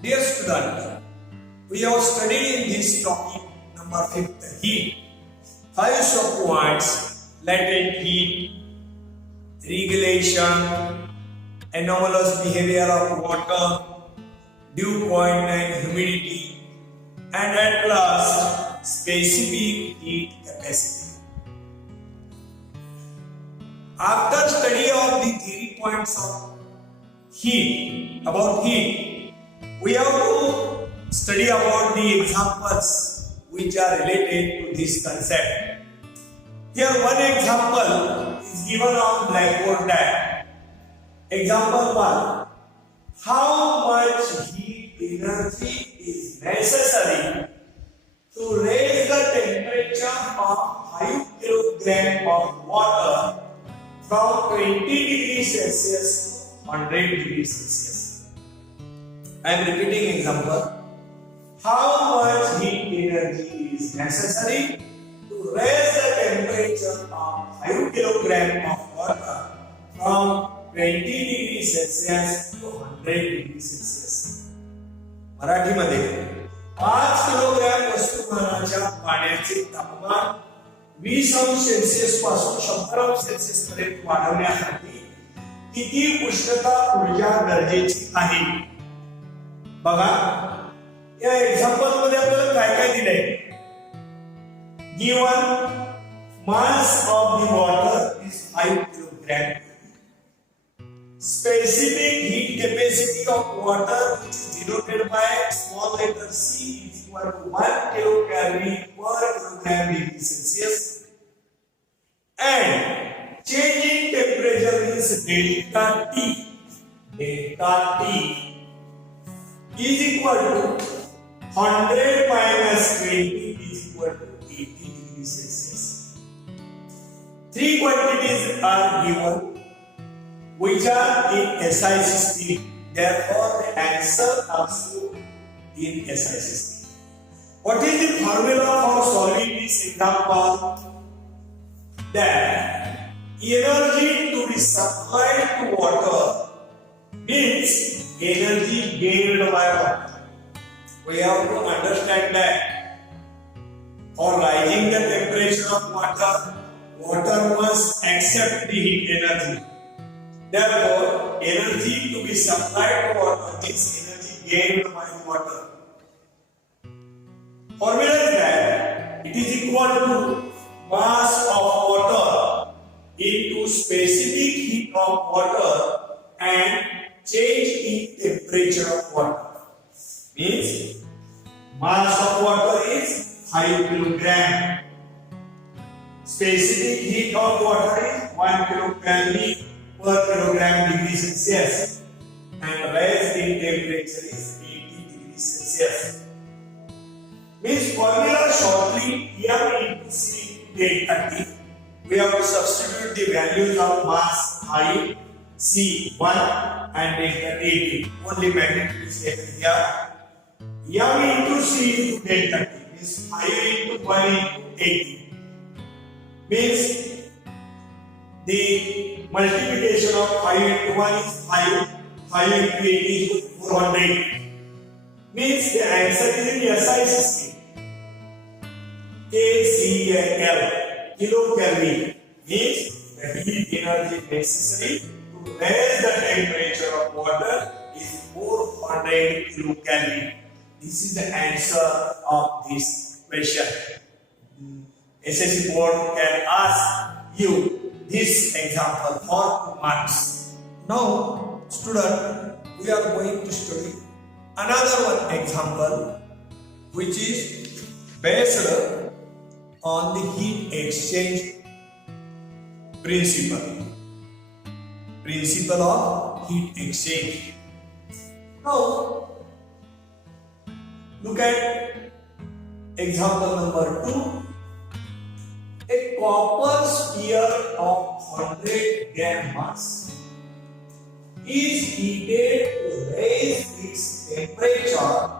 Dear student, we have studied in this topic number 5, heat. 5 subpoints: latent heat, regulation, anomalous behavior of water, dew point and humidity, and at last specific heat capacity. After study of the theory points of heat, we have to study about the examples which are related to this concept. Here one example is given on blackboard diagram. Example 1. How much heat energy is necessary to raise the temperature of 5 kg of water from 20 degrees Celsius to 100 degrees Celsius? I am repeating example. How much heat energy is necessary to raise the temperature of 5 kg of water from 20 degrees Celsius to 100 degrees Celsius? मराठीमध्ये 5 kilogram वस्तुमानाच्या पाण्याचे तापमान 20 अंश Celsius पासून 100 अंश Celsius पर्यंत वाढवण्यासाठी किती उष्णता ऊर्जा गरजेची आहे? बघा, या एक्झाम्पल मध्ये आपल्याला काय काय दिलंय? Given mass of the water is 5 kilogram. Specific heat capacity of water, which is denoted by small letter c, is equal to 1 kilocalorie per kilogram degree Celsius, and changing temperature is delta T. Delta T is equal to 100 minus 20 is equal to 80 degrees Celsius. Three quantities are given which are in SI system. Therefore, the answer also in SI system. What is the formula for solving this example? That energy to be supplied to water means energy gained by water. We have to understand that for rising the temperature of water, water must accept the heat energy. Therefore, energy to be supplied to water is energy gained by water. Formula is that it is equal to mass of water into specific heat of water and change in temperature of water. Means mass of water is 5 kilogram. Specific heat of water is 1 kilocalorie per kilogram degree Celsius, and rise in temperature is 80 degrees Celsius. Means formula shortly, M into C into delta T. We have to substitute the values of mass I, C 1 and delta T. Only magnitude is taken here. M into C into delta T means 5 into 1 into 80. Means the multiplication of 5 into 1 is 5, 5 into 80 is 400. Means the answer is in SI system. KCAL, kilocalorie, means the heat energy necessary to raise the temperature of water is 400 kilocalorie. This is the answer of this question. SSC board can ask you this example for 2 marks. Now, student, we are going to study another one example which is based on the heat exchange principle. Principle of heat exchange. Now, look at example number 2. A copper sphere of 100 gram mass is heated to raise its temperature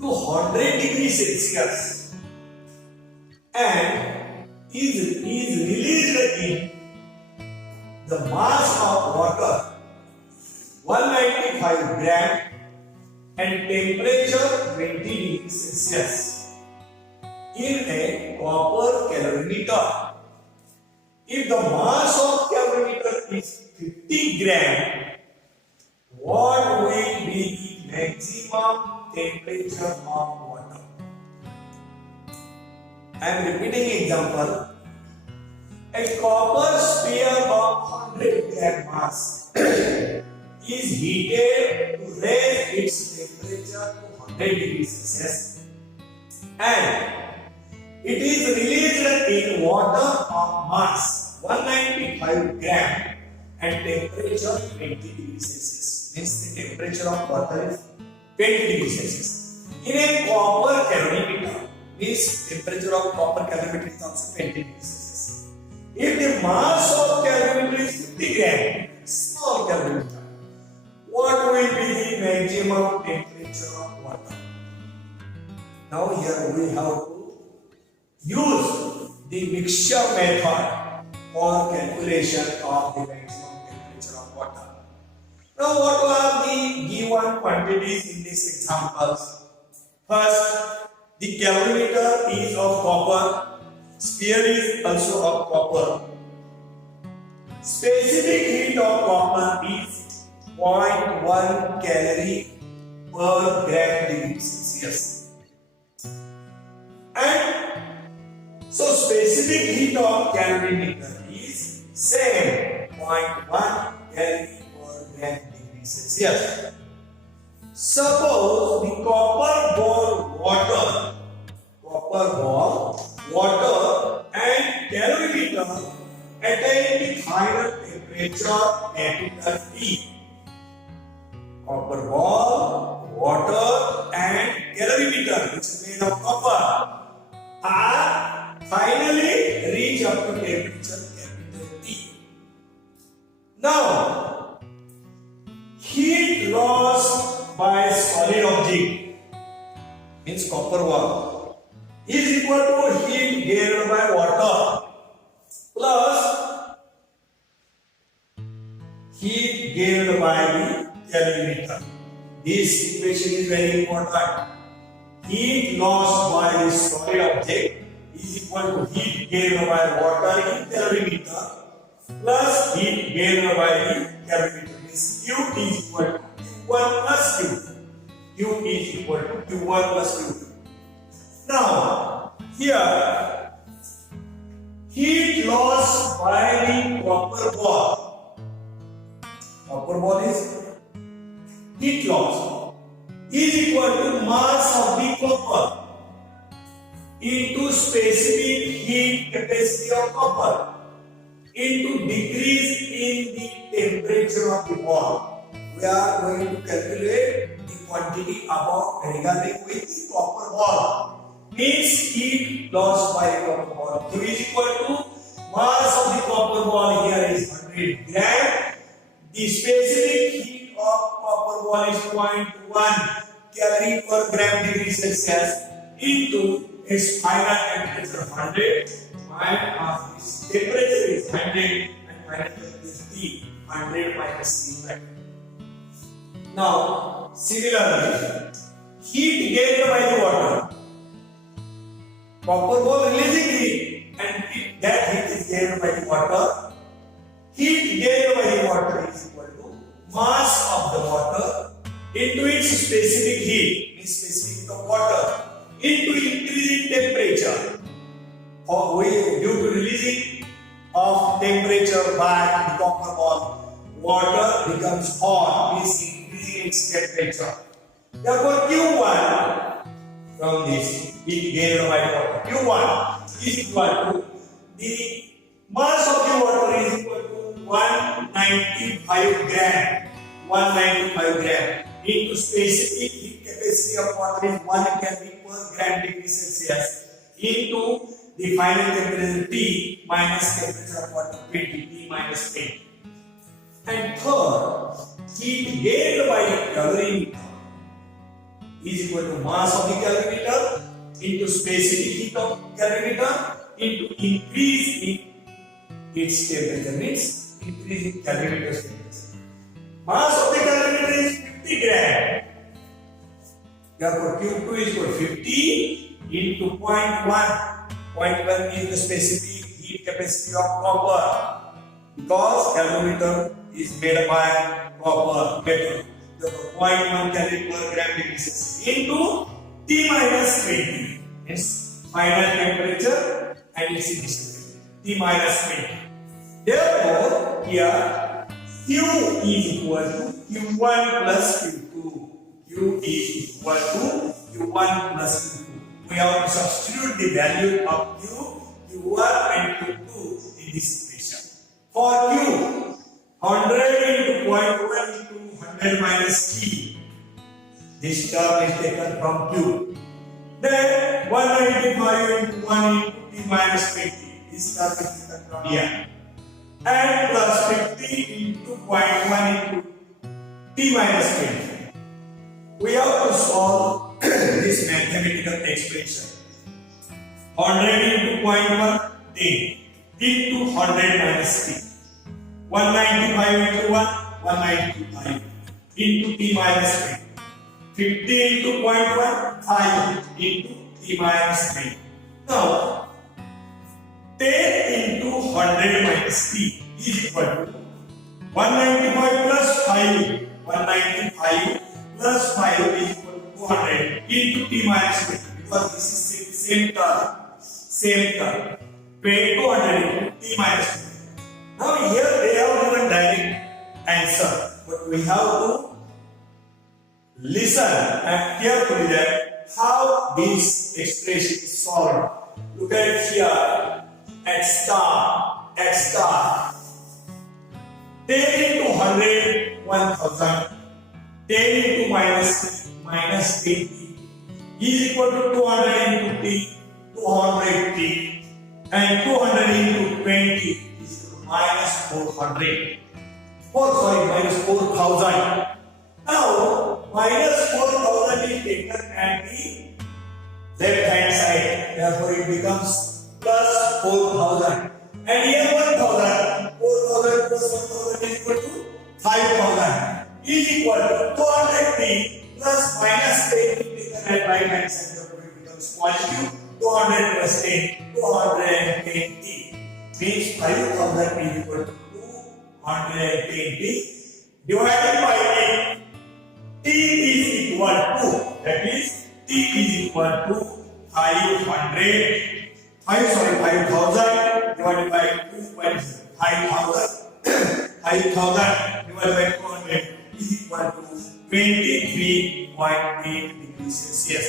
to 100 degrees Celsius and is released in the mass of water 195 gram and temperature 20 degrees Celsius in a copper calorimeter. If the mass of calorimeter is 50 gram, what will be the maximum temperature of water? I am repeating example. A copper sphere of 100 gram mass is heated to raise its temperature to 100 degrees Celsius and it is released in water of mass 195 gram and temperature 20 degrees Celsius. Means the temperature of water is 20 degrees Celsius. In a copper calorimeter, means temperature of copper calorimeter is also 20 degrees Celsius. If the mass of calorimeter is 50 gram, small calorimeter, what will be the maximum temperature of water? Now here we have to use the mixture method for calculation of the maximum temperature of water. Now what are the given quantities in these examples? First, the calorimeter is of copper, sphere is also of copper. Specific heat of copper is 0.1 calorie per gram degree Celsius. And so specific heat of calorimeter is same 0.1 calorie per gram degree Celsius. Suppose the copper ball water and calorimeter attain the final temperature capital T. Copper ball, water and calorimeter, which is made of copper, are finally reach up to temperature capital T. Now, heat loss by solid object means copper ball is equal to heat gained by water plus heat gained by the calorimeter. This equation is very important. Heat loss by the solid object is equal to heat gained by water in calorimeter plus heat gained by the calorimeter. Means Q is equal to Q1 plus Q2. Q is equal to Q1 plus Q2. Now, here, heat loss by the copper ball. Copper ball is heat loss is equal to mass of the copper into specific heat capacity of copper into decrease in the temperature of the ball. We are going to calculate the quantity about regarding with the copper ball. Means heat loss by the copper ball. Q is equal to mass of the copper ball here is 100 gram. The specific heat of copper ball is 0.1 calorie per gram degree Celsius into its final temperature 100. And its temperature is 100 and final temperature is T. 100 minus T. Right? Now, similarly, heat gained by the water. Copper ball releasing heat and that heat is gained by the water. Heat gained by the water is equal to mass of the water into its specific heat, means specific heat of water, into increasing temperature. Due to releasing of temperature by the copper ball, water becomes hot, means increasing its temperature. Therefore, Q1 from this heat gained by water, Q1 is equal to the mass of the water is equal to 195 gram. 195 gram into specific heat capacity of water is 1 calorie per gram degree Celsius into the final temperature T minus temperature of water 20 T minus 20. And third, heat gained by the calorimeter is equal to mass of the calorimeter into specific heat of calorimeter into increase in its temperature, means increase in calorimeter's temperature. Mass of the calorimeter is 50 gram Therefore, Q2 is equal to 50 into 0.1. 0.1 is the specific heat capacity of copper because calorimeter is made by copper metal. Therefore, 0.1 calorie per gram degree Celsius into T minus 20. Hence, final temperature and its initial T minus 20. Therefore, here Q is equal to Q1 plus Q2. Q is equal to Q1 plus Q2. We have to substitute the value of Q, Q1 and Q2 in this equation. For Q, 100 into 0.1 into 100 minus T. This term is taken from Q. Then 195 into 1 into T minus 20. This term is taken from here. And plus 50 into 0.1 into T minus 20. We have to solve this mathematical expression. 100 into 0.1, 10 into 100 minus T. 195 into 1, 195 into T minus 20. 50 into 0.1, 5 into T minus 20. Now, 10 into 100 minus T is equal to 195 plus 5. 195 plus 5 is equal to 200 into T minus 20 because this is same term. 200 into T minus 20. Now here they have given direct answer, but we have to listen and carefully that how this expression is solved. Look at here. X star. 10 into 100, 1000. 10 into minus 80 is equal to 200 into T, 200 T. And 200 into 20 is equal to minus 400. Minus 4000. Now, minus 4000 is taken at the left hand side. Therefore, it becomes plus 4000. And here 1000. 4000 plus 1000 is equal to 5000. Is equal to 200T plus minus 10 taken at right hand side. Therefore, it becomes positive. 200 plus 10, 210T. Means 5000 is equal to 210T. Divided by 8. T is equal to, that is T is equal to 5000 divided by 2, 5000 divided by 200 is equal to 23.8 degrees Celsius.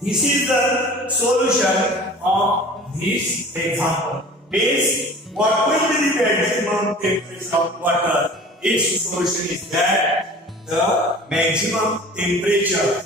This is the solution of this example. Means what will be the maximum temperature of water? Its solution is that the maximum temperature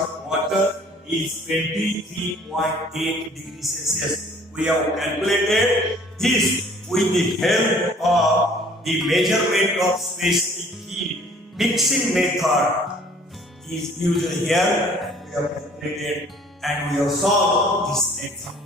of water is 23.8 degrees Celsius. We have calculated this with the help of the measurement of specific heat mixing method is used here. We have calculated and we have solved this example.